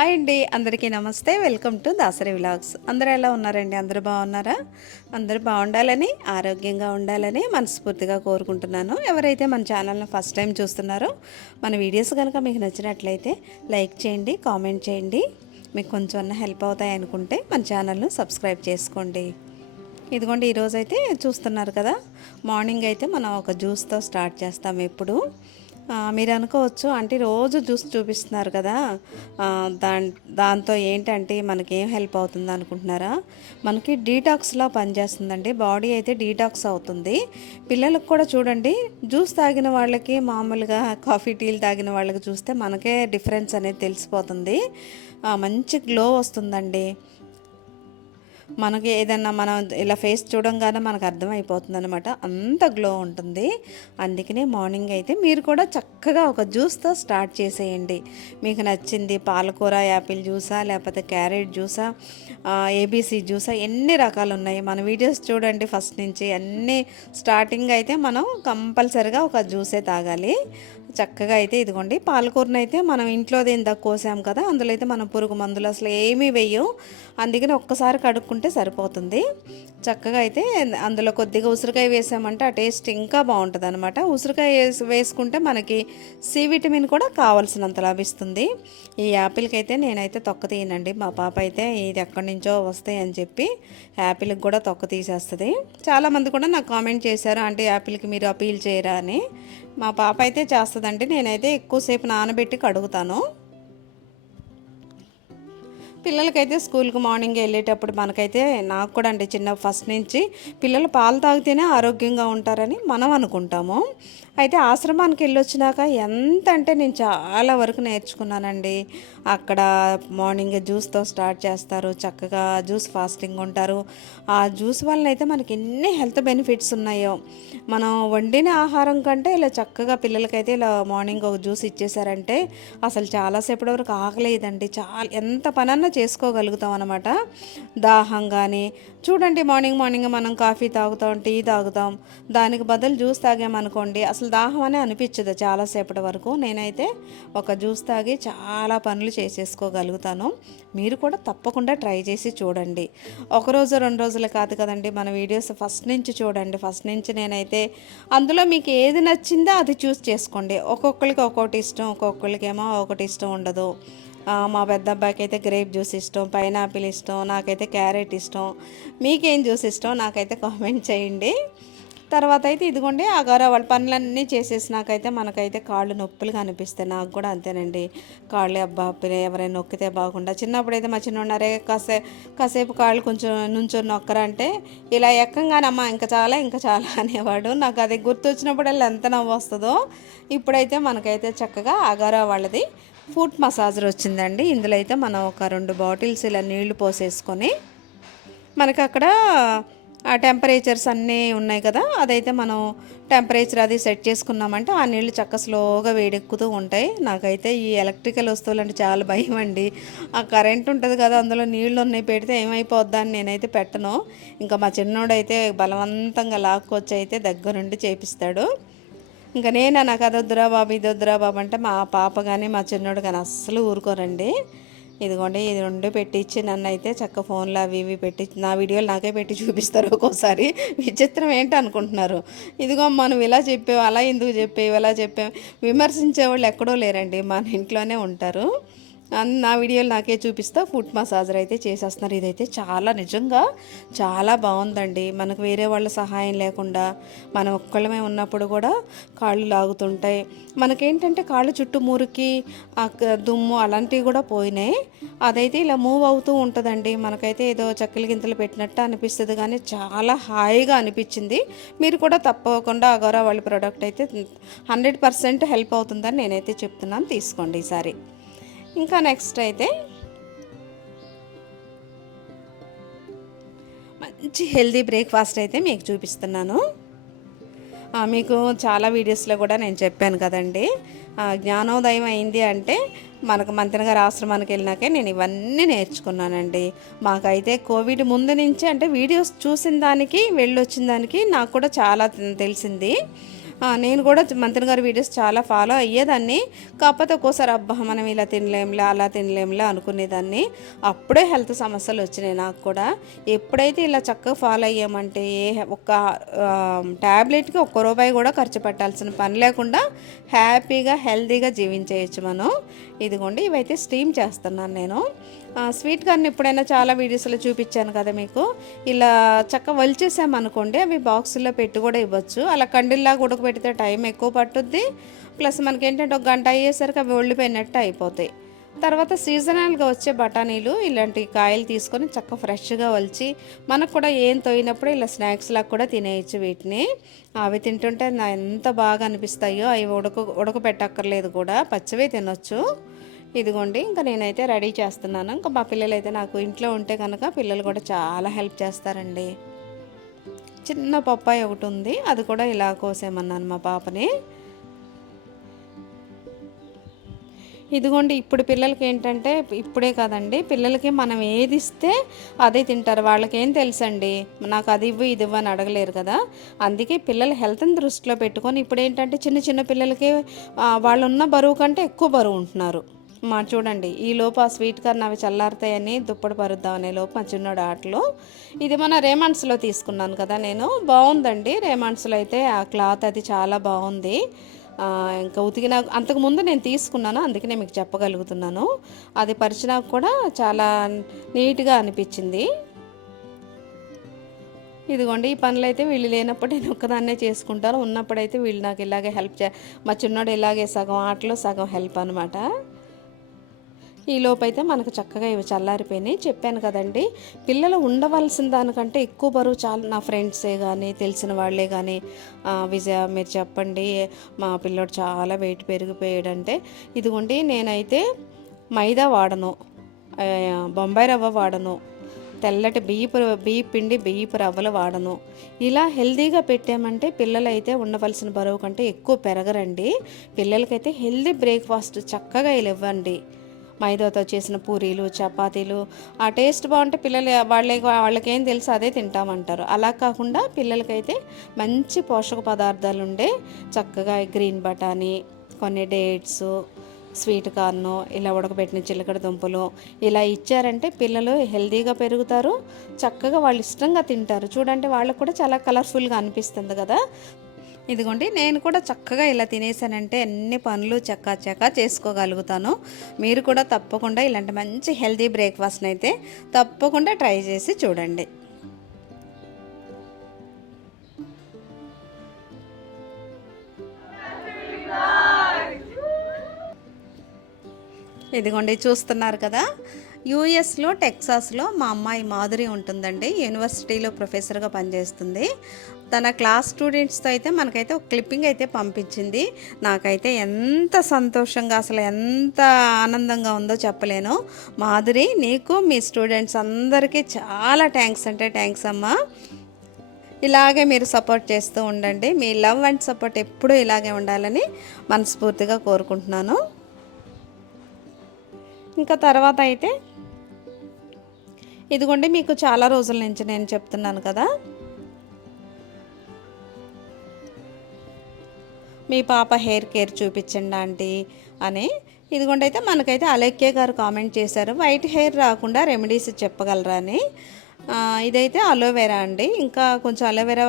Hi అండి. అందరికీ నమస్తే. Welcome to Dasari vlogs. అందరూ ఎలా ఉన్నారండి? అందరూ బాగున్నారా? అందరూ బాగుండాలని ఆరోగ్యంగా ఉండాలని మనస్ఫూర్తిగా కోరుకుంటున్నాను. ఎవరైతే మన ఛానల్ని ఫస్ట్ టైం చూస్తున్నారో మన వీడియోస్ కనుక మీకు నచ్చినట్లయితే లైక్ చేయండి కామెంట్ చేయండి. మీకు కొంచెం హెల్ప్ అవుతాయి అనుకుంటే మన ఛానల్ను సబ్స్క్రైబ్ చేసుకోండి. ఇదిగోండి ఈరోజైతే చూస్తున్నారు కదా మార్నింగ్ అయితే మనం ఒక జ్యూస్తో స్టార్ట్ చేస్తాం ఎప్పుడు. మీరు అనుకోవచ్చు అంటే రోజు జ్యూస్ చూపిస్తున్నారు కదా. ఆ, దాన్ దాంతో ఏంటంటే మనకి ఏం హెల్ప్ అవుతుంది అనుకుంటున్నారా? మనకి డీటాక్స్లా పనిచేస్తుందండి. బాడీ అయితే డీటాక్స్ అవుతుంది. పిల్లలకు కూడా చూడండి జ్యూస్ తాగిన వాళ్ళకి మామూలుగా కాఫీ టీలు తాగిన వాళ్ళకి చూస్తే మనకే డిఫరెన్స్ అనేది తెలిసిపోతుంది. మంచి గ్లో వస్తుందండి. మనకి ఏదన్నా మనం ఇలా ఫేస్ చూడంగానే మనకు అర్థమైపోతుంది అనమాట అంత గ్లో ఉంటుంది. అందుకనే మార్నింగ్ అయితే మీరు కూడా చక్కగా ఒక జ్యూస్తో స్టార్ట్ చేసేయండి. మీకు నచ్చింది పాలకూర యాపిల్ జ్యూసా లేకపోతే క్యారెట్ జ్యూసా ఏబీసీ జ్యూసా ఎన్ని రకాలు ఉన్నాయి. మన వీడియోస్ చూడండి ఫస్ట్ నుంచి. అన్నీ స్టార్టింగ్ అయితే మనం కంపల్సరిగా ఒక జ్యూసే తాగాలి. చక్కగా అయితే ఇదిగోండి. పాలకూరను అయితే మనం ఇంట్లోది ఇందాక కోసాం కదా అందులో అయితే మనం పురుగు మందులు అసలు ఏమీ వేయం అందుకని ఒక్కసారి కడుక్కుంటే సరిపోతుంది. చక్కగా అయితే అందులో కొద్దిగా ఉసిరికాయ వేసామంటే ఆ టేస్ట్ ఇంకా బాగుంటుంది అనమాట ఉసిరికాయ వేసి వేసుకుంటే మనకి సి విటమిన్ కూడా కావాల్సినంత లభిస్తుంది. ఈ యాపిల్కి అయితే నేనైతే తొక్క తీయనండి. మా పాప అయితే ఇది ఎక్కడి నుంచో వస్తాయి అని చెప్పి యాపిల్కి కూడా తొక్క తీసేస్తుంది. చాలామంది కూడా నాకు కామెంట్ చేశారు అంటే యాపిల్కి మీరు అపీల్ చేయరా అని. మా పాప అయితే చేస్తుందండి. నేనైతే ఎక్కువసేపు నానబెట్టి కడుగుతాను. పిల్లలకైతే స్కూల్కి మార్నింగ్ వెళ్ళేటప్పుడు మనకైతే నాకు కూడా అండి చిన్న ఫస్ట్ నుంచి పిల్లలు పాలు తాగితేనే ఆరోగ్యంగా ఉంటారని మనం అనుకుంటాము. అయితే ఆశ్రమానికి వెళ్ళొచ్చినాక ఎంత అంటే నేను చాలా వరకు నేర్చుకున్నానండి. అక్కడ మార్నింగ్ జ్యూస్తో స్టార్ట్ చేస్తారు చక్కగా జ్యూస్ ఫాస్టింగ్ ఉంటారు. ఆ జ్యూస్ వలన అయితే మనకి ఎన్ని హెల్త్ బెనిఫిట్స్ ఉన్నాయో. మనం వండిన ఆహారం కంటే ఇలా చక్కగా పిల్లలకైతే ఇలా మార్నింగ్ ఒక జ్యూస్ ఇచ్చేసారంటే అసలు చాలాసేపటి వరకు ఆకలేదండి చాలా ఎంత పనన్నా చేసుకోగలుగుతాం అనమాట దాహం కానీ చూడండి మార్నింగ్ మార్నింగ్ మనం కాఫీ తాగుతాం టీ తాగుతాం. దానికి బదులు జ్యూస్ తాగామనుకోండి అసలు దాహం అనే అనిపించదు చాలాసేపటి వరకు. నేనైతే ఒక జ్యూస్ తాగి చాలా పనులు చేసేసుకోగలుగుతాను. మీరు కూడా తప్పకుండా ట్రై చేసి చూడండి. ఒకరోజు రెండు రోజులు కాదు కదండి మన వీడియోస్ ఫస్ట్ నుంచి చూడండి. ఫస్ట్ నుంచి నేనైతే అందులో మీకు ఏది నచ్చిందో అది చూస్ చేసుకోండి. ఒక్కొక్కరికి ఒక్కొక్కటి ఇష్టం ఒక్కొక్కరికి ఏమో ఒకటి ఇష్టం ఉండదు. మా పెద్ద అబ్బాయికి అయితే గ్రేప్ జ్యూస్ ఇష్టం పైనాపిల్ ఇష్టం నాకైతే క్యారెట్ ఇష్టం. మీకేం జ్యూస్ ఇష్టం నాకైతే కామెంట్ చేయండి. తర్వాత అయితే ఇదిగోండి అగార వాళ్ళ పనులన్నీ చేసేసినాకైతే మనకైతే కాళ్ళు నొప్పులుగా అనిపిస్తాయి నాకు కూడా అంతేనండి. కాళ్ళు అబ్బా ఎవరైనా నొక్కితే బాగుండా. చిన్నప్పుడు అయితే మా చిన్నరే కాసే కాసేపు కాళ్ళు కొంచెం నుంచొని నొక్కరంటే ఇలా ఎక్కంగానమ్మా ఇంకా చాలా ఇంకా చాలా అనేవాడు. నాకు అది గుర్తొచ్చినప్పుడల్లా ఎంత నవ్వు వస్తుందో ఇప్పుడైతే మనకైతే చక్కగా అగారా వాళ్ళది ఫుట్ మసాజర్ వచ్చిందండి ఇందులో అయితే మనం ఒక రెండు బాటిల్స్ ఇలా నీళ్ళు పోసేసుకొని మనకి అక్కడ ఆ టెంపరేచర్స్ అన్నీ ఉన్నాయి కదా అదైతే మనం టెంపరేచర్ అది సెట్ చేసుకున్నామంటే ఆ నీళ్ళు చక్క స్లోగా వేడెక్కుతూ ఉంటాయి. నాకైతే ఈ ఎలక్ట్రికల్ వస్తువులు అంటే చాలా భయం అండి. ఆ కరెంట్ ఉంటుంది కదా అందులో నీళ్ళు ఉన్నాయి పెడితే ఏమైపోద్దా అని నేనైతే పెట్టను. ఇంకా మా చిన్నోడైతే బలవంతంగా లాక్కొచ్చి అయితే దగ్గరుండి చేపిస్తాడు. ఇంకా నేను నాకు అదొద్దురా బాబు ఇది వద్దురా బాబు అంటే మా పాప కానీ మా చిన్నోడు కానీ అస్సలు ఊరుకోరండి. ఇదిగోండి ఇది రెండు పెట్టించి నన్ను అయితే చక్క ఫోన్లో అవి ఇవి పెట్టి నా వీడియోలు నాకే పెట్టి చూపిస్తారు ఒక్కోసారి. విచిత్రం ఏంటి అనుకుంటున్నారు? ఇదిగో మనం ఇలా చెప్పావు అలా ఎందుకు చెప్పావు ఇలా చెప్పేవి. విమర్శించే వాళ్ళు ఎక్కడో లేరండి మన ఇంట్లోనే ఉంటారు. నా వీడియోలు నాకే చూపిస్తా. ఫుడ్ మసాజర్ అయితే చేసేస్తున్నారు. ఇదైతే చాలా నిజంగా చాలా బాగుందండి. మనకు వేరే వాళ్ళ సహాయం లేకుండా మనం ఒక్కళ్ళమే ఉన్నప్పుడు కూడా కాళ్ళు లాగుతుంటాయి. మనకేంటంటే కాళ్ళు చుట్టూ మురికి దుమ్ము అలాంటివి కూడా పోయినాయి. అదైతే ఇలా మూవ్ అవుతూ ఉంటుందండి. మనకైతే ఏదో చక్కెల గింతలు పెట్టినట్టు అనిపిస్తుంది కానీ చాలా హాయిగా అనిపించింది. మీరు కూడా తప్పకుండా అగోరా వాళ్ళ ప్రోడక్ట్ అయితే. హండ్రెడ్ పర్సెంట్ హెల్ప్ అవుతుందని నేనైతే చెప్తున్నాను. తీసుకోండి ఈసారి. ఇంకా నెక్స్ట్ అయితే మంచి హెల్దీ బ్రేక్ఫాస్ట్ అయితే మీకు చూపిస్తున్నాను. మీకు చాలా వీడియోస్లో కూడా నేను చెప్పాను కదండి. జ్ఞానోదయం అయింది అంటే మనకు మంత్రి గారి ఆశ్రమానికి వెళ్ళినాకే నేను ఇవన్నీ నేర్చుకున్నానండి. మాకైతే కోవిడ్ ముందు నుంచి అంటే వీడియోస్ చూసిన దానికి వెళ్ళొచ్చిన దానికి నాకు కూడా చాలా తెలిసింది. నేను కూడా మంత్రి గారి వీడియోస్ చాలా ఫాలో అయ్యేదాన్ని. కాకపోతే ఒక్కోసారి అబ్బా మనం ఇలా తినలేంలే అలా తినలేంలే అనుకునేదాన్ని. అప్పుడే హెల్త్ సమస్యలు వచ్చినాయి నాకు కూడా. ఎప్పుడైతే ఇలా చక్కగా ఫాలో అయ్యామంటే ఏ ఒక్క ట్యాబ్లెట్కి ఒక్క రూపాయి కూడా ఖర్చు పెట్టాల్సిన పని లేకుండా హ్యాపీగా హెల్తీగా జీవించేయచ్చు మనం. ఇదిగోండి ఇవైతే స్టీమ్ చేస్తున్నాను నేను. స్వీట్ కార్న్ ఎప్పుడైనా చాలా వీడియోస్లో చూపించాను కదా మీకు. ఇలా చక్క వలిచేసామనుకోండి అవి బాక్సుల్లో పెట్టి కూడా ఇవ్వచ్చు. అలా కండిల్లాగా ఉడకబెడితే టైం ఎక్కువ పట్టుద్ది. ప్లస్ మనకి ఏంటంటే ఒక గంట అయ్యేసరికి అవి ఒళ్ళిపోయినట్టు అయిపోతాయి. తర్వాత సీజనల్గా వచ్చే బఠానీలు ఇలాంటి కాయలు తీసుకొని చక్క ఫ్రెష్గా వలిచి మనకు కూడా ఏం తోయినప్పుడు ఇలా స్నాక్స్ లాగా కూడా తినేయచ్చు వీటిని. అవి తింటుంటే నా ఎంత బాగా అనిపిస్తాయో అవి ఉడక ఉడకపెట్టక్కర్లేదు కూడా పచ్చివే తినొచ్చు. ఇదిగోండి ఇంకా నేనైతే రెడీ చేస్తున్నాను. ఇంకా మా పిల్లలు అయితే నాకు ఇంట్లో ఉంటే కనుక పిల్లలు కూడా చాలా హెల్ప్ చేస్తారండి. చిన్న పప్పాయి ఒకటి ఉంది అది కూడా ఇలా కోసేమన్నాను మా పాపని. ఇదిగోండి ఇప్పుడు పిల్లలకి ఏంటంటే ఇప్పుడే కదండి పిల్లలకి మనం ఏది ఇస్తే అదే తింటారు. వాళ్ళకి ఏం తెలుసండి నాకు అది ఇవ్వు ఇది ఇవ్వు అని అడగలేరు కదా. అందుకే పిల్లల హెల్త్ని దృష్టిలో పెట్టుకొని ఇప్పుడు ఏంటంటే చిన్న చిన్న పిల్లలకి వాళ్ళున్న వాళ్ళు ఉన్న బరువు కంటే ఎక్కువ బరువు ఉంటున్నారు. మా చూడండి ఈ లోపు ఆ స్వీట్ కార్న్ అవి చల్లారుతాయని దుప్పటి పరుద్దామనే లోపు మా చిన్నోడు ఆటలు. ఇది మన రేమాండ్స్లో తీసుకున్నాను కదా నేను. బాగుందండి రేమాండ్స్లో అయితే ఆ క్లాత్ అది చాలా బాగుంది. ఇంకా ఉతికిన అంతకుముందు నేను తీసుకున్నాను అందుకనే మీకు చెప్పగలుగుతున్నాను. అది పరిచినాక కూడా చాలా నీట్గా అనిపించింది. ఇదిగోండి ఈ పనులు అయితే వీళ్ళు లేనప్పుడు నేను ఒక్కదాన్నే చేసుకుంటాను. ఉన్నప్పుడైతే వీళ్ళు నాకు ఇలాగే హెల్ప్ చే మా చిన్నోడు ఇలాగే సగం ఆటలో సగం హెల్ప్ అనమాట ఈ లోపైతే మనకు చక్కగా ఇవి చల్లారిపోయినాయి. చెప్పాను కదండి పిల్లలు ఉండవలసిన దానికంటే ఎక్కువ బరువు చాలా. నా ఫ్రెండ్సే కానీ తెలిసిన వాళ్ళే కానీ విజయ మీరు చెప్పండి మా పిల్లోడు చాలా వెయిట్ పెరిగిపోయాడంటే ఇదిగోండి నేనైతే మైదా వాడను బొంబాయి రవ్వ వాడను తెల్లటి బియ్యపు బియ్య పిండి బియ్యపు రవ్వలు వాడను. ఇలా హెల్దీగా పెట్టామంటే పిల్లలైతే ఉండవలసిన బరువు కంటే ఎక్కువ పెరగరండి. పిల్లలకైతే హెల్దీ బ్రేక్ఫాస్ట్ చక్కగా ఇలా ఇవ్వండి మైదాతో చేసిన పూరీలు చపాతీలు ఆ టేస్ట్ బాగుంటే పిల్లలు వాళ్ళే వాళ్ళకేం తెలుసు అదే తింటామంటారు. అలా కాకుండా పిల్లలకైతే మంచి పోషక పదార్థాలు ఉండే చక్కగా గ్రీన్ బఠానీ కొన్ని డేట్స్ స్వీట్ కార్న్ ఇలా ఉడకబెట్టిన చిలకడ దుంపలు ఇలా ఇచ్చారంటే పిల్లలు హెల్దీగా పెరుగుతారు చక్కగా వాళ్ళు ఇష్టంగా తింటారు. చూడండి వాళ్ళకు కూడా చాలా కలర్ఫుల్గా అనిపిస్తుంది కదా. ఇదిగోండి నేను కూడా చక్కగా ఇలా తినేసానంటే అన్ని పనులు చక్కా చక్కా చేసుకోగలుగుతాను. మీరు కూడా తప్పకుండా ఇలాంటి మంచి హెల్తీ బ్రేక్ఫాస్ట్ని అయితే తప్పకుండా ట్రై చేసి చూడండి. ఇదిగోండి చూస్తున్నారు కదా? యూఎస్లో టెక్సాస్లో మా అమ్మాయి మాధురి ఉంటుందండి. యూనివర్సిటీలో ప్రొఫెసర్గా పనిచేస్తుంది. తన క్లాస్ స్టూడెంట్స్తో అయితే మనకైతే ఒక క్లిప్పింగ్ అయితే పంపించింది. నాకైతే ఎంత సంతోషంగా అసలు ఎంత ఆనందంగా ఉందో చెప్పలేను. మాధురి నీకు మీ స్టూడెంట్స్ అందరికీ చాలా థ్యాంక్స్ అంటే థ్యాంక్స్ అమ్మా. ఇలాగే మీరు సపోర్ట్ చేస్తూ ఉండండి. మీ లవ్ అండ్ సపోర్ట్ ఎప్పుడూ ఇలాగే ఉండాలని మనస్ఫూర్తిగా కోరుకుంటున్నాను. ఇంకా తర్వాత అయితే ఇదిగోండి మీకు చాలా రోజుల నుంచి నేను చెప్తున్నాను కదా. మీ పాప హెయిర్ కేర్ చూపించండి ఆంటీ అని. ఇదిగోండి అయితే మనకైతే అలెక్య గారు కామెంట్ చేశారు వైట్ హెయిర్ రాకుండా రెమెడీస్ చెప్పగలరా అని. ఇదైతే అలోవెరా అండి. ఇంకా కొంచెం అలోవెరా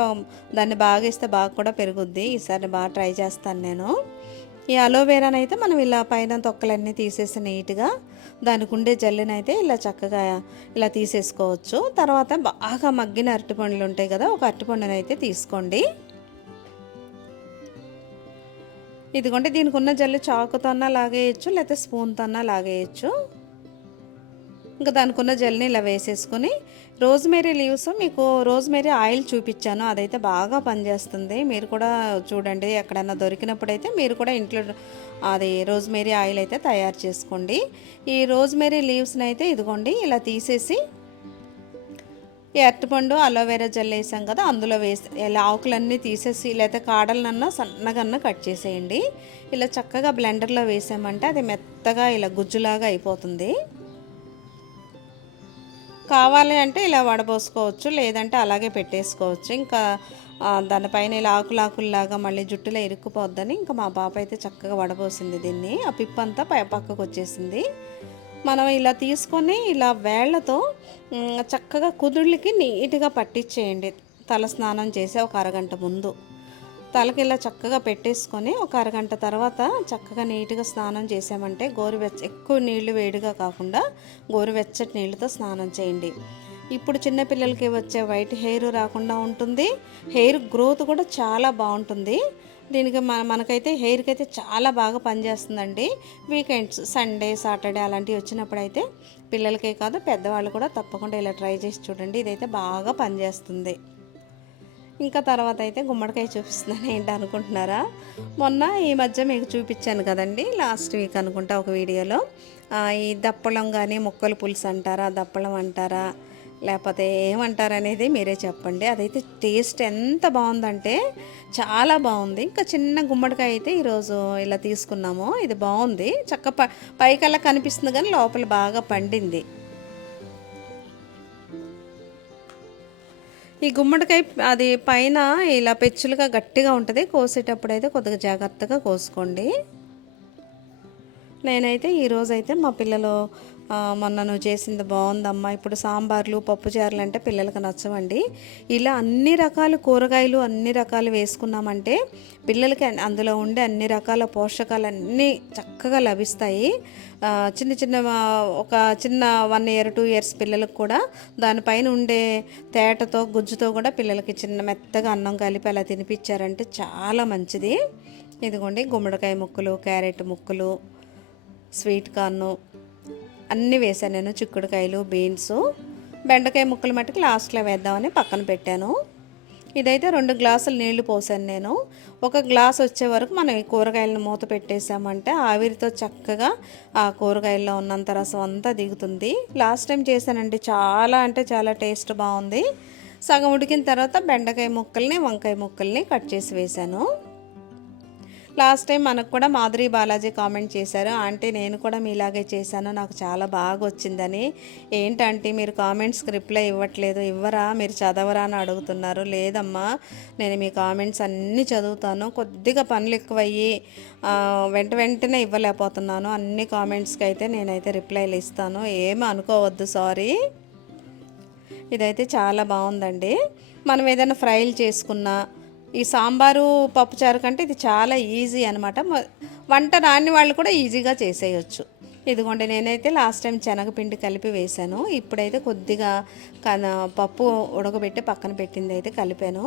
దాన్ని బాగా ఇస్తే బాగా కూడా పెరుగుద్ది. ఈసారి బాగా ట్రై చేస్తాను నేను. ఈ అలోవెరాని అయితే మనం ఇలా పైన తొక్కలన్నీ తీసేసి నీట్గా దానికి ఉండే జల్లెనైతే ఇలా చక్కగా ఇలా తీసేసుకోవచ్చు. తర్వాత బాగా మగ్గిన అరటిపండ్లు ఉంటాయి కదా ఒక అరటిపండునైతే అయితే తీసుకోండి. ఇదిగోండి దీనికి ఉన్న జల్లు చాకుతో అన్నా లాగేయచ్చు లేకపోతే స్పూన్తో అన్నా లాగేయచ్చు. ఇంకా దానికి ఉన్న జెల్ని ఇలా వేసేసుకొని రోజ్మేరీ లీవ్స్ మీకు రోజ్మేరీ ఆయిల్ చూపించాను. అదైతే బాగా పనిచేస్తుంది. మీరు కూడా చూడండి ఎక్కడైనా దొరికినప్పుడు అయితే మీరు కూడా ఇంట్లో అది రోజ్మేరీ ఆయిల్ అయితే తయారు చేసుకోండి. ఈ రోజ్మేరీ లీవ్స్ని అయితే ఇదిగోండి ఇలా తీసేసి ఈ అరటిపండు అలోవెరా జెల్ వేసాం కదా అందులో వేసి ఇలా ఆకులన్నీ తీసేసి లేకపోతే కాడలనన్నా సన్నగన్నా కట్ చేసేయండి. ఇలా చక్కగా బ్లెండర్లో వేసామంటే అది మెత్తగా ఇలా గుజ్జులాగా అయిపోతుంది. కావాలి అంటే ఇలా వడబోసుకోవచ్చు లేదంటే అలాగే పెట్టేసుకోవచ్చు. ఇంకా దానిపైన ఇలా ఆకులాకుల్లాగా మళ్ళీ జుట్టులో ఇరుక్కుపోద్దని ఇంకా మా పాప అయితే చక్కగా వడబోసింది దీన్ని. ఆ పిప్పంతా పై పక్కకు వచ్చేసింది. మనం ఇలా తీసుకొని ఇలా వేళ్ళతో చక్కగా కుదుళ్ళకి నీట్గా పట్టించేయండి తల స్నానం చేసే ఒక అరగంట ముందు. తలకి ఇలా చక్కగా పెట్టేసుకొని ఒక అరగంట తర్వాత చక్కగా నీట్గా స్నానం చేసామంటే గోరువెచ్చ ఎక్కువ నీళ్ళు వేడిగా కాకుండా గోరువెచ్చటి నీళ్ళతో స్నానం చేయండి. ఇప్పుడు చిన్నపిల్లలకి వచ్చే వైట్ హెయిర్ రాకుండా ఉంటుంది. హెయిర్ గ్రోత్ కూడా చాలా బాగుంటుంది. దీనికి మన మనకైతే హెయిర్కి అయితే చాలా బాగా పనిచేస్తుందండి. వీకెండ్స్ సండే సాటర్డే అలాంటివి వచ్చినప్పుడు అయితే పిల్లలకే కాదు పెద్దవాళ్ళు కూడా తప్పకుండా ఇలా ట్రై చేసి చూడండి. ఇదైతే బాగా పనిచేస్తుంది. ఇంకా తర్వాత అయితే గుమ్మడికాయ చూపిస్తున్నాను. ఏంటి అనుకుంటున్నారా? మొన్న ఈ మధ్య మీకు చూపించాను కదండి లాస్ట్ వీక్ అనుకుంటా ఒక వీడియోలో. ఈ దప్పలం కానీ మొక్కలు పులుసు అంటారా దప్పలం అంటారా లేకపోతే ఏమంటారు అనేది మీరే చెప్పండి. అదైతే టేస్ట్ ఎంత బాగుందంటే చాలా బాగుంది. ఇంకా చిన్న గుమ్మడికాయ అయితే ఈరోజు ఇలా తీసుకున్నాము. ఇది బాగుంది. చక్క ప పైకల్లా కనిపిస్తుంది కానీ లోపల బాగా పండింది. ఈ గుమ్మడికాయ అది పైన ఇలా పెచ్చులుగా గట్టిగా ఉంటుంది. కోసేటప్పుడు అయితే కొద్దిగా జాగ్రత్తగా కోసుకోండి. నేనైతే ఈరోజైతే మా పిల్లలు మొన్న నువ్వు చేసింది బాగుందమ్మా. ఇప్పుడు సాంబార్లు పప్పుచారులు అంటే పిల్లలకు నచ్చవండి. ఇలా అన్ని రకాల కూరగాయలు అన్ని రకాలు వేసుకున్నామంటే పిల్లలకి అందులో ఉండే అన్ని రకాల పోషకాలు అన్నీ చక్కగా లభిస్తాయి. చిన్న చిన్న ఒక చిన్న వన్ ఇయర్ టూ ఇయర్స్ పిల్లలకు కూడా దానిపైన ఉండే తేటతో గుజ్జుతో కూడా పిల్లలకి చిన్న మెత్తగా అన్నం కలిపి అలా తినిపించారంటే చాలా మంచిది. ఇదిగోండి గుమ్మడికాయ ముక్కలు క్యారెట్ ముక్కలు స్వీట్ కార్ను అన్నీ వేసాను నేను చిక్కుడుకాయలు బీన్స్ బెండకాయ ముక్కలు మట్టుకు లాస్ట్లో వేద్దామని పక్కన పెట్టాను. ఇదైతే రెండు గ్లాసులు నీళ్ళు పోసాను నేను. ఒక గ్లాస్ వచ్చే వరకు మనం ఈ కూరగాయలను మూత పెట్టేసామంటే ఆవిరితో చక్కగా ఆ కూరగాయల్లో ఉన్నంత రసం అంతా దిగుతుంది. లాస్ట్ టైం చేశానండి చాలా అంటే చాలా టేస్ట్ బాగుంది. సగం ఉడికిన తర్వాత బెండకాయ ముక్కల్ని వంకాయ ముక్కల్ని కట్ చేసి వేశాను. లాస్ట్ టైం మనకు కూడా మాధురి బాలాజీ కామెంట్ చేశారు అంటే నేను కూడా మీలాగే చేశాను నాకు చాలా బాగా వచ్చిందని. ఏంటంటే మీరు కామెంట్స్కి రిప్లై ఇవ్వట్లేదు ఇవ్వరా? మీరు చదవరా అని అడుగుతున్నారు. లేదమ్మా నేను మీ కామెంట్స్ అన్నీ చదువుతాను కొద్దిగా పనులు ఎక్కువయ్యి వెంట వెంటనే ఇవ్వలేకపోతున్నాను. అన్ని కామెంట్స్కి అయితే నేనైతే రిప్లైలు ఇస్తాను. ఏమి అనుకోవద్దు సారీ. ఇదైతే చాలా బాగుందండి. మనం ఏదైనా ఫ్రైలు చేసుకున్నా ఈ సాంబారు పప్పుచారు కంటే ఇది చాలా ఈజీ అనమాట వంట రాని వాళ్ళు కూడా ఈజీగా చేసేయచ్చు. ఇదిగోండి నేనైతే లాస్ట్ టైం శనగపిండి కలిపి వేశాను. ఇప్పుడైతే కొద్దిగా క పప్పు ఉడకబెట్టి పక్కన పెట్టింది అయితే కలిపాను.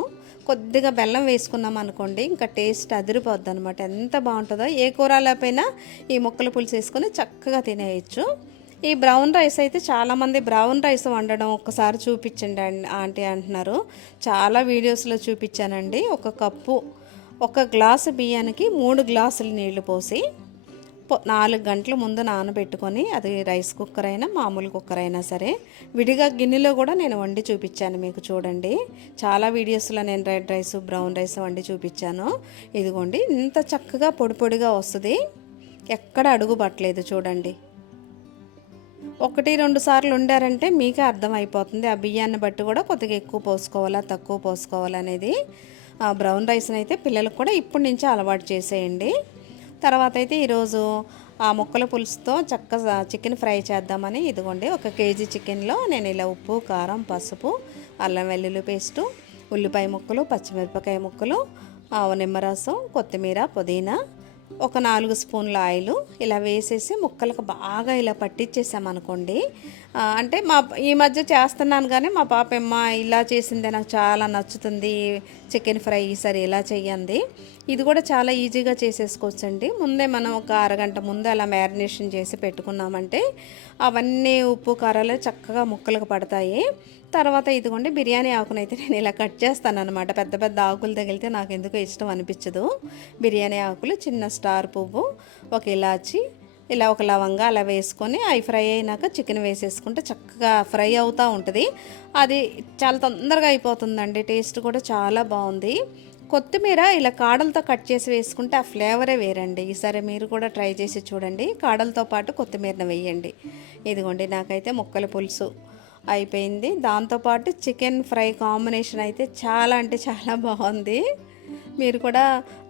కొద్దిగా బెల్లం వేసుకున్నాం అనుకోండి ఇంకా టేస్ట్ అదిరిపోద్ది అనమాట ఎంత బాగుంటుందో ఏ కూర ఈ ముక్కలు పులుసు వేసుకొని చక్కగా తినేయచ్చు. ఈ బ్రౌన్ రైస్ అయితే చాలామంది బ్రౌన్ రైస్ వండడం ఒక్కసారి చూపించండి ఆంటీ అంటున్నారు. చాలా వీడియోస్లో చూపించానండి. ఒక కప్పు ఒక గ్లాసు బియ్యానికి మూడు గ్లాసులు నీళ్ళు పోసి నాలుగు గంటల ముందు నానబెట్టుకొని అది రైస్ కుక్కర్ అయినా మామూలు కుక్కర్ అయినా సరే విడిగా గిన్నెలో కూడా నేను వండి చూపించాను మీకు చూడండి. చాలా వీడియోస్లో నేను రెడ్ రైస్ బ్రౌన్ రైస్ వండి చూపించాను. ఇదిగోండి ఇంత చక్కగా పొడి పొడిగా వస్తుంది. ఎక్కడ అడుగు పట్టలేదు చూడండి. ఒకటి రెండు సార్లు ఉండారంటే మీకే అర్థమైపోతుంది. ఆ బియ్యాన్ని బట్టి కూడా కొద్దిగా ఎక్కువ పోసుకోవాలా తక్కువ పోసుకోవాలా అనేది. ఆ బ్రౌన్ రైస్ని అయితే పిల్లలకు కూడా ఇప్పటి నుంచే అలవాటు చేసేయండి. తర్వాత అయితే ఈరోజు ఆ ముక్కల పులుసుతో చక్క చికెన్ ఫ్రై చేద్దామని ఇదిగోండి ఒక కేజీ చికెన్లో నేను ఇలా ఉప్పు కారం పసుపు అల్లం వెల్లుల్లి పేస్టు ఉల్లిపాయ ముక్కలు పచ్చిమిరపకాయ ముక్కలు నిమ్మరసం కొత్తిమీర పుదీనా ఒక నాలుగు స్పూన్ల ఆయిల్. ఇలా వేసేసి ముక్కలకు బాగా ఇలా పట్టించేసామనుకోండి అంటే మా ఈ మధ్య చేస్తున్నాను కానీ మా పాప అమ్మ ఇలా చేసిందే నాకు చాలా నచ్చుతుంది. చికెన్ ఫ్రై ఈసారి ఇలా చేయండి ఇది కూడా చాలా ఈజీగా చేసేసుకోవచ్చండి. ముందే మనం ఒక అరగంట ముందే అలా మ్యారినేషన్ చేసి పెట్టుకున్నామంటే అవన్నీ ఉప్పు కారాలు చక్కగా ముక్కలకు పడతాయి. తర్వాత ఇదిగోండి బిర్యానీ ఆకునైతే నేను ఇలా కట్ చేస్తాను అనమాట పెద్ద పెద్ద ఆకులు తగిలితే నాకు ఎందుకో ఇష్టం అనిపించదు. బిర్యానీ ఆకులు చిన్న స్టార్ పువ్వు ఒక ఇలాచి ఇలా ఒక లవంగా అలా వేసుకొని అవి ఫ్రై అయినాక చికెన్ వేసేసుకుంటే చక్కగా ఫ్రై అవుతూ ఉంటుంది. అది చాలా తొందరగా అయిపోతుందండి. టేస్ట్ కూడా చాలా బాగుంది. కొత్తిమీర ఇలా కాడలతో కట్ చేసి వేసుకుంటే ఆ ఫ్లేవరే వేరండి. ఈసారి మీరు కూడా ట్రై చేసి చూడండి. కాడలతో పాటు కొత్తిమీరను వేయండి. ఇదిగోండి నాకైతే ముక్కల పులుసు అయిపోయింది. దాంతోపాటు చికెన్ ఫ్రై కాంబినేషన్ అయితే చాలా అంటే చాలా బాగుంది. మీరు కూడా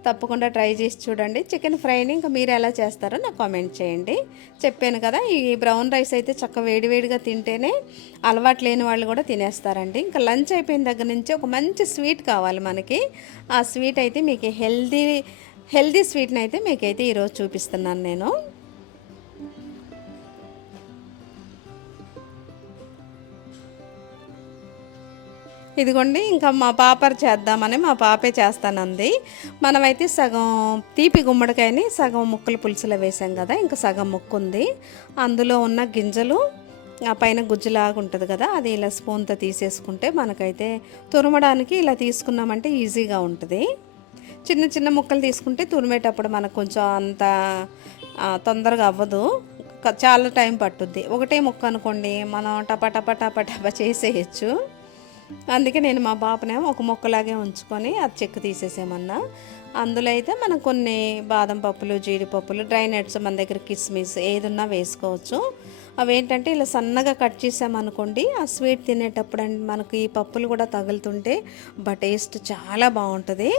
తప్పకుండా ట్రై చేసి చూడండి. చికెన్ ఫ్రైని ఇంకా మీరు ఎలా చేస్తారో నాకు కామెంట్ చేయండి. చెప్పాను కదా ఈ బ్రౌన్ రైస్ అయితే చక్క వేడివేడిగా తింటేనే అలవాటు లేని వాళ్ళు కూడా తినేస్తారండి. ఇంకా లంచ్ అయిపోయిన దగ్గర నుంచి ఒక మంచి స్వీట్ కావాలి మనకి. ఆ స్వీట్ అయితే మీకు హెల్దీ హెల్దీ స్వీట్ని అయితే మీకైతే ఈరోజు చూపిస్తున్నాను నేను. ఇదిగోండి ఇంకా మా పాపర్ చేద్దామని మా పాపే చేస్తానంది. మనమైతే సగం తీపి గుమ్మడికాయని సగం ముక్కలు పులుసులో వేసాం కదా ఇంకా సగం ముక్కు ఉంది అందులో ఉన్న గింజలు ఆ పైన గుజ్జులాగా ఉంటుంది కదా అది ఇలా స్పూన్తో తీసేసుకుంటే మనకైతే తురమడానికి ఇలా తీసుకున్నామంటే ఈజీగా ఉంటుంది. చిన్న చిన్న ముక్కలు తీసుకుంటే తురిమేటప్పుడు మనకు కొంచెం అంత తొందరగా అవ్వదు. చాలా టైం పట్టుద్ది. ఒకటే ముక్క అనుకోండి మనం టపా టపా టపా టపా చేసేయచ్చు. అందుకే నేను మా పాపనేమో ఒక మొక్కలాగే ఉంచుకొని అది చెక్కు తీసేసేమన్నా. అందులో అయితే మనం కొన్ని బాదం పప్పులు జీడిపప్పులు డ్రై నట్స్ మన దగ్గర కిస్మిస్ ఏదున్నా వేసుకోవచ్చు. అవి ఏంటంటే ఇలా సన్నగా కట్ చేసామనుకోండి ఆ స్వీట్ తినేటప్పుడు అండి మనకి ఈ పప్పులు కూడా తగులుతుంటే బట్ టేస్ట్ చాలా బాగుంటుంది.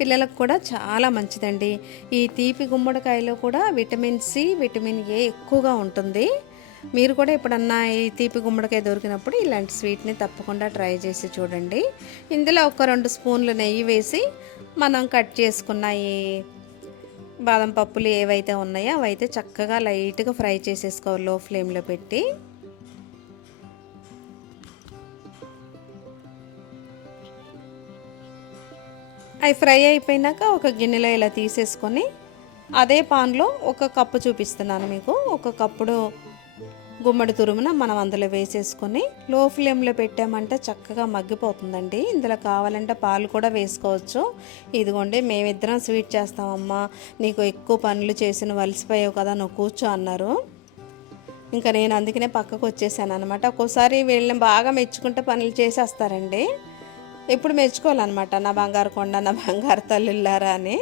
పిల్లలకు కూడా చాలా మంచిదండి. ఈ తీపి గుమ్మడికాయలో కూడా విటమిన్ సి విటమిన్ ఏ ఎక్కువగా ఉంటుంది. మీరు కూడా ఎప్పుడన్నా ఈ తీపి గుమ్మడికాయ దొరికినప్పుడు ఇలాంటి స్వీట్ని తప్పకుండా ట్రై చేసి చూడండి. ఇందులో ఒక రెండు స్పూన్లు నెయ్యి వేసి మనం కట్ చేసుకున్న ఈ బాదం పప్పులు ఏవైతే ఉన్నాయో అవైతే చక్కగా లైట్గా ఫ్రై చేసేసుకోవాలి లో ఫ్లేమ్లో పెట్టి. అవి ఫ్రై అయిపోయినాక ఒక గిన్నెలో ఇలా తీసేసుకొని అదే పాన్లో ఒక కప్పు చూపిస్తున్నాను మీకు. ఒక కప్పుడు గుమ్మడి తురుమున మనం అందులో వేసేసుకొని లో ఫ్లేమ్లో పెట్టామంటే చక్కగా మగ్గిపోతుందండి. ఇందులో కావాలంటే పాలు కూడా వేసుకోవచ్చు. ఇదిగోండి మేమిద్దరం స్వీట్ చేస్తామమ్మా. నీకు ఎక్కువ పనులు చేసిన వలసిపోయావు కదా నువ్వు కూర్చో అన్నారు. ఇంకా నేను అందుకనే పక్కకు వచ్చేసాను అనమాట ఒక్కోసారి వీళ్ళని బాగా మెచ్చుకుంటే పనులు చేసేస్తారండి. ఇప్పుడు మెచ్చుకోవాలన్నమాట నా బంగారు కొండ నా బంగారు తల్లుల్లారా అని.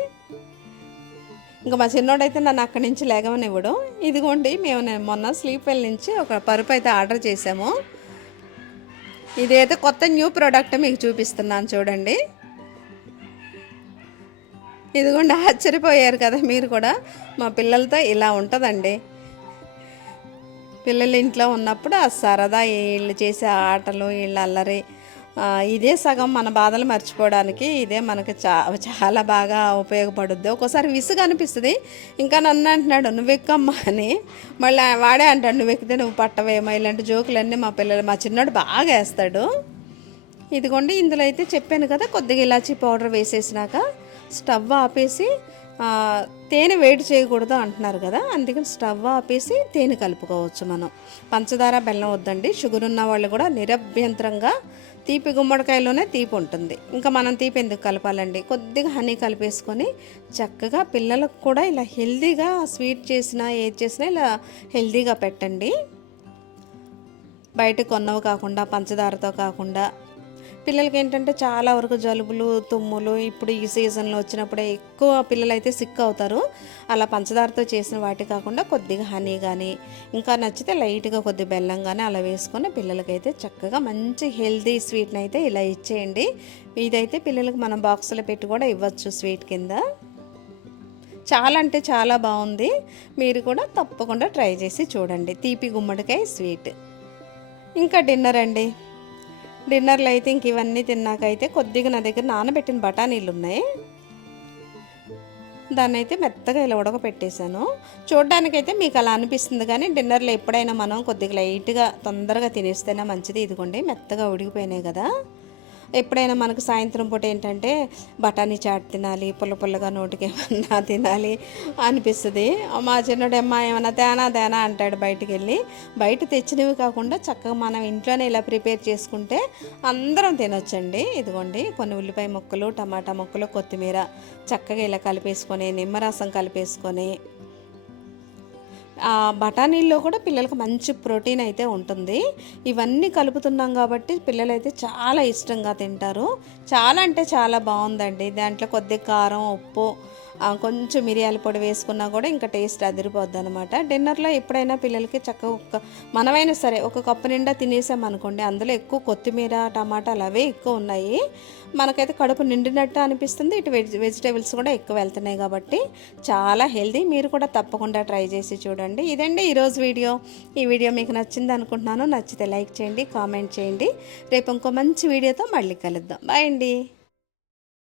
ఇంకా మా చిన్నోడైతే నన్ను అక్కడి నుంచి లేగమనివ్వడు ఇదిగోండి మేము నేను మొన్న స్లీప్ వెల్ నుంచి ఒక పరుపు అయితే ఆర్డర్ చేసాము. ఇదైతే కొత్త న్యూ ప్రోడక్ట్ మీకు చూపిస్తున్నాను చూడండి. ఇదిగోండి ఆశ్చర్యపోయారు కదా మీరు కూడా. మా పిల్లలతో ఇలా ఉంటుందండి. పిల్లలు ఇంట్లో ఉన్నప్పుడు ఆ సరదా వీళ్ళు చేసే ఆటలు వీళ్ళ అల్లరి ఇదే సగం మన బాధలు మర్చిపోవడానికి ఇదే మనకి చా చాలా బాగా ఉపయోగపడుద్ది. ఒక్కోసారి విసుగు అనిపిస్తుంది. ఇంకా నన్ను అంటున్నాడు నువ్వు ఎక్కమ్మా అని. మళ్ళీ వాడే అంటాడు నువ్వు ఎక్కితే నువ్వు పట్టవేమో ఇలాంటి జోకులన్నీ మా పిల్లలు మా చిన్నోడు బాగా వేస్తాడు. ఇదిగోండి ఇందులో అయితే చెప్పాను కదా కొద్దిగా ఇలాచీ పౌడర్ వేసేసినాక స్టవ్ ఆపేసి తేనె వేడి చేయకూడదు అంటున్నారు కదా అందుకని స్టవ్ ఆపేసి తేనె కలుపుకోవచ్చు మనం. పంచదార బెల్లం వద్దండి షుగర్ ఉన్న వాళ్ళు కూడా నిరభ్యంతరంగా తీపి గుమ్మడికాయలోనే తీపి ఉంటుంది. ఇంకా మనం తీపి ఎందుకు కలపాలండి? కొద్దిగా హనీ కలిపేసుకొని చక్కగా పిల్లలకు కూడా ఇలా హెల్దీగా స్వీట్ చేసినా ఏది చేసినా ఇలా హెల్దీగా పెట్టండి. బయట కొన్నవి కాకుండా పంచదారతో కాకుండా పిల్లలకి ఏంటంటే చాలా వరకు జలుబులు తుమ్ములు ఇప్పుడు ఈ సీజన్లో వచ్చినప్పుడే ఎక్కువ పిల్లలు అయితే సిక్ అవుతారు. అలా పంచదారతో చేసిన వాటి కాకుండా కొద్దిగా హనీ కానీ ఇంకా నచ్చితే లైట్గా కొద్ది బెల్లం కానీ అలా వేసుకొని పిల్లలకైతే చక్కగా మంచి హెల్దీ స్వీట్ని అయితే ఇలా ఇచ్చేయండి. ఇదైతే పిల్లలకి మనం బాక్సులో పెట్టి కూడా ఇవ్వచ్చు స్వీట్ కింద. చాలా అంటే చాలా బాగుంది. మీరు కూడా తప్పకుండా ట్రై చేసి చూడండి. తీపి గుమ్మడికాయ స్వీట్. ఇంకా డిన్నర్ అండి. డిన్నర్లో అయితే ఇంక ఇవన్నీ తిన్నాకైతే కొద్దిగా నా దగ్గర నానబెట్టిన బఠానీలు ఉన్నాయి దాన్ని అయితే మెత్తగా ఇలా ఉడకపెట్టేశాను. చూడడానికైతే మీకు అలా అనిపిస్తుంది కానీ డిన్నర్లో ఎప్పుడైనా మనం కొద్దిగా లైట్గా తొందరగా తినేస్తేనే మంచిది. ఇదిగోండి మెత్తగా ఉడికిపోయినాయి కదా. ఎప్పుడైనా మనకు సాయంత్రం పూట ఏంటంటే బఠానీ చాట్ తినాలి పుల్ల పుల్లగా నోటికి ఏమన్నా తినాలి అనిపిస్తుంది. మా చిన్నడమ్మ ఏమన్నా తేనా తేనా అంటాడు బయటికి వెళ్ళి బయట తెచ్చినవి కాకుండా చక్కగా మనం ఇంట్లోనే ఇలా ప్రిపేర్ చేసుకుంటే అందరం తినొచ్చండి. ఇదిగోండి కొన్ని ఉల్లిపాయ ముక్కలు టమాటా ముక్కలు కొత్తిమీర చక్కగా ఇలా కలిపేసుకొని నిమ్మరసం కలిపేసుకొని బఠానీల్లో కూడా పిల్లలకు మంచి ప్రోటీన్ అయితే ఉంటుంది. ఇవన్నీ కలుపుతున్నాం కాబట్టి పిల్లలు అయితే చాలా ఇష్టంగా తింటారు. చాలా అంటే చాలా బాగుందండి. దాంట్లో కొద్ది కారం ఉప్పు కొంచెం మిరియాల పొడి వేసుకున్నా కూడా ఇంకా టేస్ట్ అదిరిపోద్ది అనమాట డిన్నర్లో ఎప్పుడైనా పిల్లలకి చక్కగా ఒక మనమైనా సరే ఒక కప్పు నిండా తినేసాం అనుకోండి అందులో ఎక్కువ కొత్తిమీర టమాటాలు అవే ఎక్కువ ఉన్నాయి. మనకైతే కడుపు నిండినట్టు అనిపిస్తుంది ఇటు వెజ్ వెజిటేబుల్స్ కూడా ఎక్కువ వెళ్తున్నాయి కాబట్టి చాలా హెల్దీ మీరు కూడా తప్పకుండా ట్రై చేసి చూడండి. ఇదండి ఈరోజు వీడియో. ఈ వీడియో మీకు నచ్చింది అనుకుంటున్నాను. నచ్చితే లైక్ చేయండి కామెంట్ చేయండి. రేపు ఇంకో మంచి వీడియోతో మళ్ళీ కలుద్దాం. బాయ్ అండి.